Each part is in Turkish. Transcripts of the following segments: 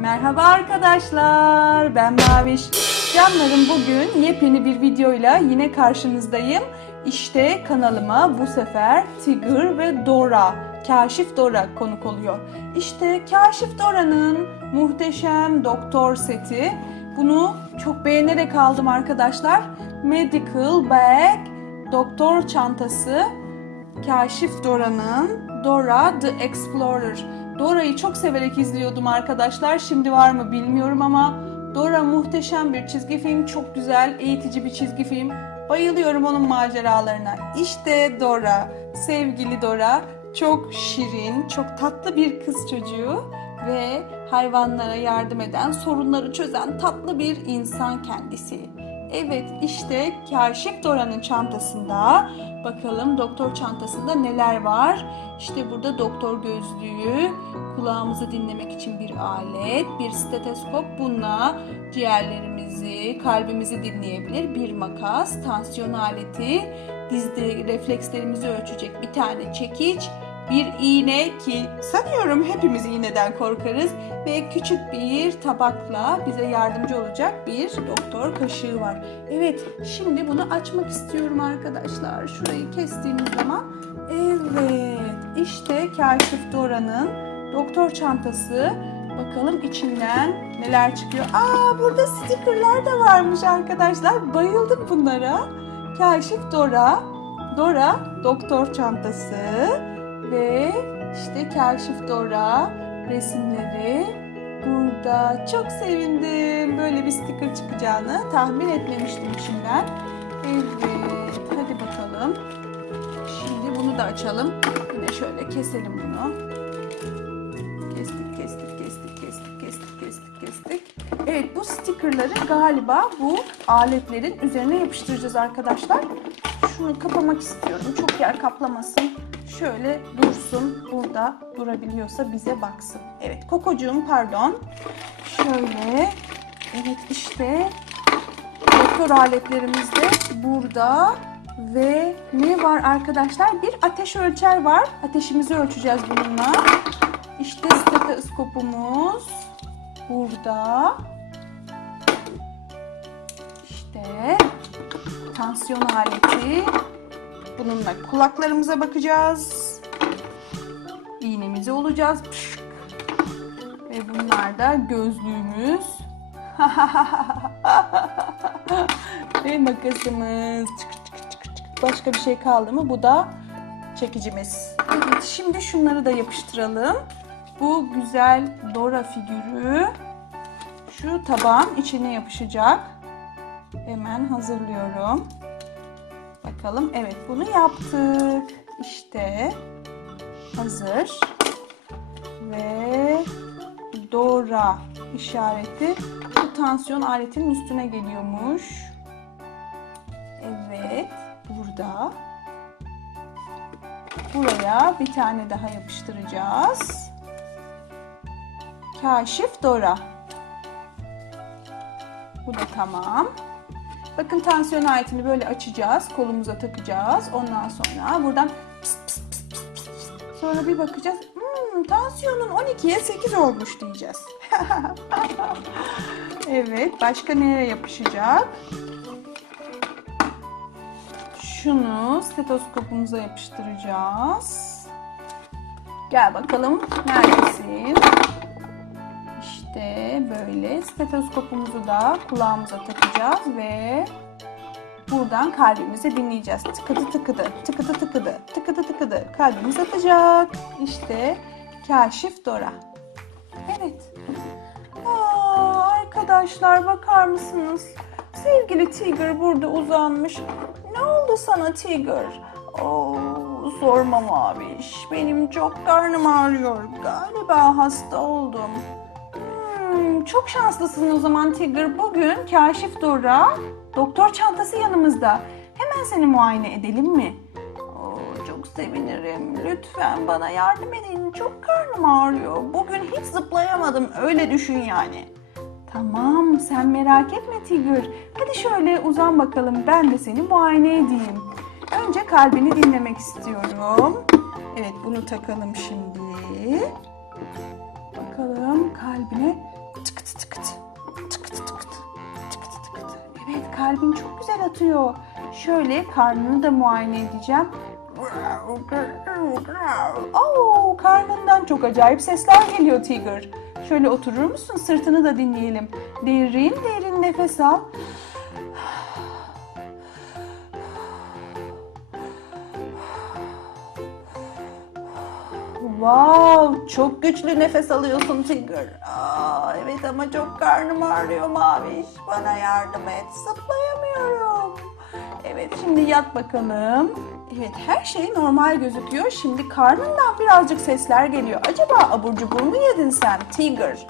Merhaba arkadaşlar, ben Maviş. Canlarım bugün yepyeni bir videoyla yine karşınızdayım. İşte kanalıma bu sefer Tigger ve Dora, Kaşif Dora konuk oluyor. İşte Kaşif Dora'nın muhteşem doktor seti. Bunu çok beğenerek aldım arkadaşlar. Medical Bag, doktor çantası. Kaşif Dora'nın Dora the Explorer. Dora'yı çok severek izliyordum arkadaşlar. Şimdi var mı bilmiyorum ama Dora muhteşem bir çizgi film. Çok güzel, eğitici bir çizgi film. Bayılıyorum onun maceralarına. İşte Dora, sevgili Dora. Çok şirin, çok tatlı bir kız çocuğu ve hayvanlara yardım eden, sorunları çözen tatlı bir insan kendisi. Evet işte Kaşif Dora'nın çantasında bakalım doktor çantasında neler var. İşte burada doktor gözlüğü, kulağımızı dinlemek için bir alet, bir steteskop bununla ciğerlerimizi, kalbimizi dinleyebilir. Bir makas, tansiyon aleti, dizde reflekslerimizi ölçecek bir tane çekiç, bir iğne ki sanıyorum hepimiz iğneden korkarız ve küçük bir tabakla bize yardımcı olacak bir doktor kaşığı var. Evet, şimdi bunu açmak istiyorum arkadaşlar. Şurayı kestiğimiz zaman evet, işte Kaşif Dora'nın doktor çantası. Bakalım içinden neler çıkıyor. Aa burada stickerlar da varmış arkadaşlar. Bayıldım bunlara. Kaşif Dora, Dora doktor çantası ve işte Kaşif Dora resimleri burada. Çok sevindim. Böyle bir sticker çıkacağını tahmin etmemiştim içinden. Evet, hadi bakalım. Şimdi bunu da açalım. Yine şöyle keselim bunu. Kestik, kestik, kestik, kestik, kestik, kestik, kestik. Evet, bu stickerları galiba bu aletlerin üzerine yapıştıracağız arkadaşlar. Şunu kapamak istiyorum. Çok yer kaplamasın. Şöyle dursun. Burada durabiliyorsa bize baksın. Evet, kokocuğum pardon. Şöyle. Evet işte doktor aletlerimiz de burada. Ve ne var arkadaşlar? Bir ateş ölçer var. Ateşimizi ölçeceğiz bununla. İşte stetoskopumuz burada. İşte tansiyon aleti. Bununla kulaklarımıza bakacağız. İğnemizi olacağız. Ve bunlar da gözlüğümüz. Ve makasımız. Başka bir şey kaldı mı? Bu da çekicimiz. Evet, şimdi şunları da yapıştıralım. Bu güzel Dora figürü şu tabağın içine yapışacak. Hemen hazırlıyorum. Bakalım. Evet bunu yaptık. İşte hazır. Ve Dora işareti bu tansiyon aletinin üstüne geliyormuş. Evet burada. Buraya bir tane daha yapıştıracağız. Kaşif Dora. Bu da tamam. Bakın tansiyon aletini böyle açacağız. Kolumuza takacağız. Ondan sonra buradan pıs pıs pıs pıs pıs. Sonra bir bakacağız. Hmm, tansiyonun 12'ye 8 olmuş diyeceğiz. evet. Başka nereye yapışacak? Şunu stetoskopumuza yapıştıracağız. Gel bakalım. Neredesin? İşte böyle stetoskopumuzu da kulağımıza takacağız ve buradan kalbimizi dinleyeceğiz. Tıkıdı tıkıdı, tıkıdı tıkıdı, tıkıdı tıkıdı. Kalbimiz atacak. İşte Kaşif Dora. Evet. Aa, arkadaşlar bakar mısınız? Sevgili Tiger burada uzanmış. Ne oldu sana Tiger? Oo, sorma Maviş. Benim çok karnım ağrıyor. Galiba hasta oldum. Çok şanslısın o zaman Tigger. Bugün Kaşif Dora doktor çantası yanımızda. Hemen seni muayene edelim mi? Oo, çok sevinirim. Lütfen bana yardım edin. Çok karnım ağrıyor. Bugün hiç zıplayamadım. Öyle düşün yani. Tamam sen merak etme Tigger. Hadi şöyle uzan bakalım ben de seni muayene edeyim. Önce kalbini dinlemek istiyorum. Evet bunu takalım şimdi. Bakalım kalbine Evet kalbin çok güzel atıyor. Şöyle karnını da muayene edeceğim. Oo, karnından çok acayip sesler geliyor Tiger. Şöyle oturur musun? Sırtını da dinleyelim. Derin derin nefes al. Wow, çok güçlü nefes alıyorsun Tiger. Aa, evet ama çok karnım ağrıyor Maviş. Bana yardım et. Zıplayamıyorum. Evet, şimdi yat bakalım. Evet, her şey normal gözüküyor. Şimdi karnından birazcık sesler geliyor. Acaba abur cubur mu yedin sen Tiger?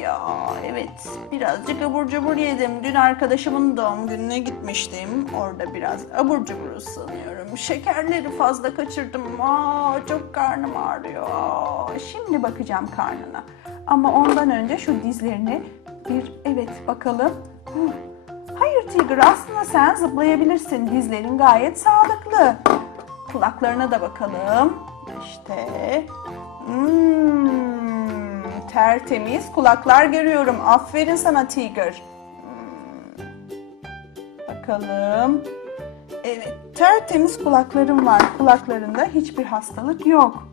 Ya evet birazcık abur cubur yedim. Dün arkadaşımın doğum gününe gitmiştim. Orada biraz abur cubur sanıyorum. Şekerleri fazla kaçırdım. Aa, çok karnım ağrıyor. Aa, şimdi bakacağım karnına. Ama ondan önce şu dizlerini bir evet bakalım. Hayır Tiger aslında sen zıplayabilirsin. Dizlerin gayet sağlıklı. Kulaklarına da bakalım. İşte. Hmm, tertemiz kulaklar görüyorum. Aferin sana Tiger. Hmm, Bakalım. Evet, tertemiz kulaklarım var. Kulaklarında hiçbir hastalık yok.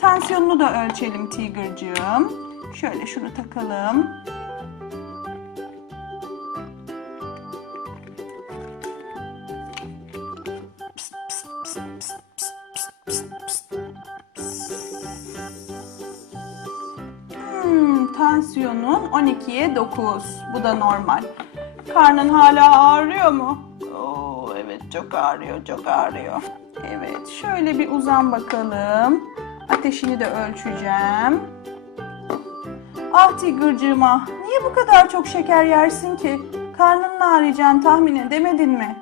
Tansiyonunu da ölçelim Tiger'cığım. Şöyle şunu takalım. Tansiyonun 12'ye 9. Bu da normal. Karnın hala ağrıyor mu? Çok ağrıyor, çok ağrıyor. Evet, şöyle bir uzan bakalım. Ateşini de ölçeceğim. Ah Tigırcığım ah, niye bu kadar çok şeker yersin ki? Karnının ağrıyacağını tahmin edemedin mi?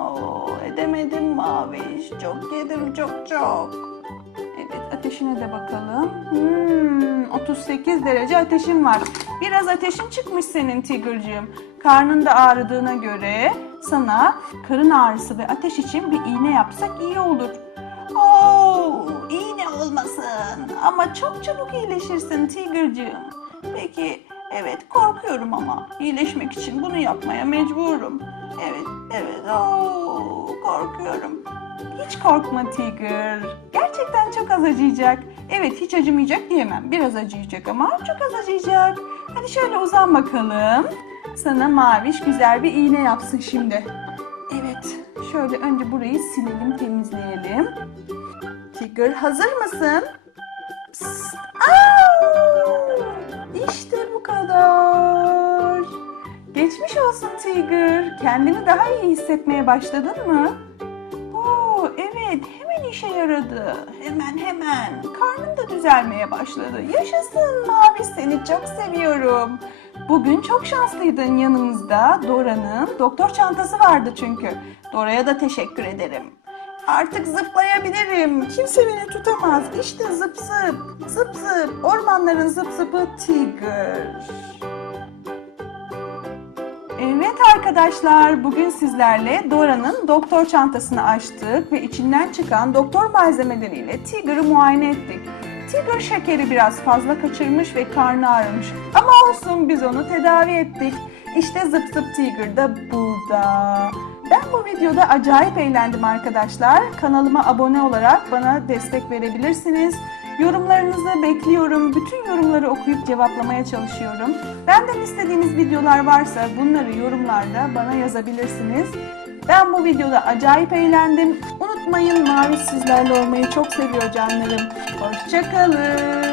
Oo, edemedim Maviş. Çok yedim, çok çok. Evet ateşine de bakalım. Hmm, 38 derece ateşin var. Biraz ateşin çıkmış senin Tigger'cığım. Karnın da ağrıdığına göre sana karın ağrısı ve ateş için bir iğne yapsak iyi olur. Oo, iğne olmasın ama çok çabuk iyileşirsin Tigger'cığım. Peki evet korkuyorum ama iyileşmek için bunu yapmaya mecburum. Evet evet oo, korkuyorum. Hiç korkma Tiger. Gerçekten çok az acıyacak. Evet hiç acımayacak diyemem. Biraz acıyacak ama çok az acıyacak. Hadi şöyle uzan bakalım. Sana maviş güzel bir iğne yapsın şimdi. Evet şöyle önce burayı silelim temizleyelim. Tiger hazır mısın? İşte bu kadar. Geçmiş olsun Tiger. Kendini daha iyi hissetmeye başladın mı? Oo, evet hemen işe yaradı. Hemen hemen. Karnım da düzelmeye başladı. Yaşasın Mavi seni çok seviyorum. Bugün çok şanslıydın yanımızda. Dora'nın doktor çantası vardı çünkü. Dora'ya da teşekkür ederim. Artık zıplayabilirim. Kimse beni tutamaz. İşte zıp zıp. Zıp zıp. Ormanların zıp zıpı Tiger. Evet arkadaşlar, bugün sizlerle Dora'nın doktor çantasını açtık ve içinden çıkan doktor malzemeleriyle Tiger'ı muayene ettik. Tiger şekeri biraz fazla kaçırmış ve karnı ağrımış. Ama olsun biz onu tedavi ettik. İşte Zıp Zıp Tiger da burada. Ben bu videoda acayip eğlendim arkadaşlar. Kanalıma abone olarak bana destek verebilirsiniz. Yorumlarınızı bekliyorum. Bütün yorumları okuyup cevaplamaya çalışıyorum. Benden istediğiniz videolar varsa bunları yorumlarda bana yazabilirsiniz. Ben bu videoda acayip eğlendim. Unutmayın Mavi sizlerle olmayı çok seviyor canlarım. Hoşçakalın.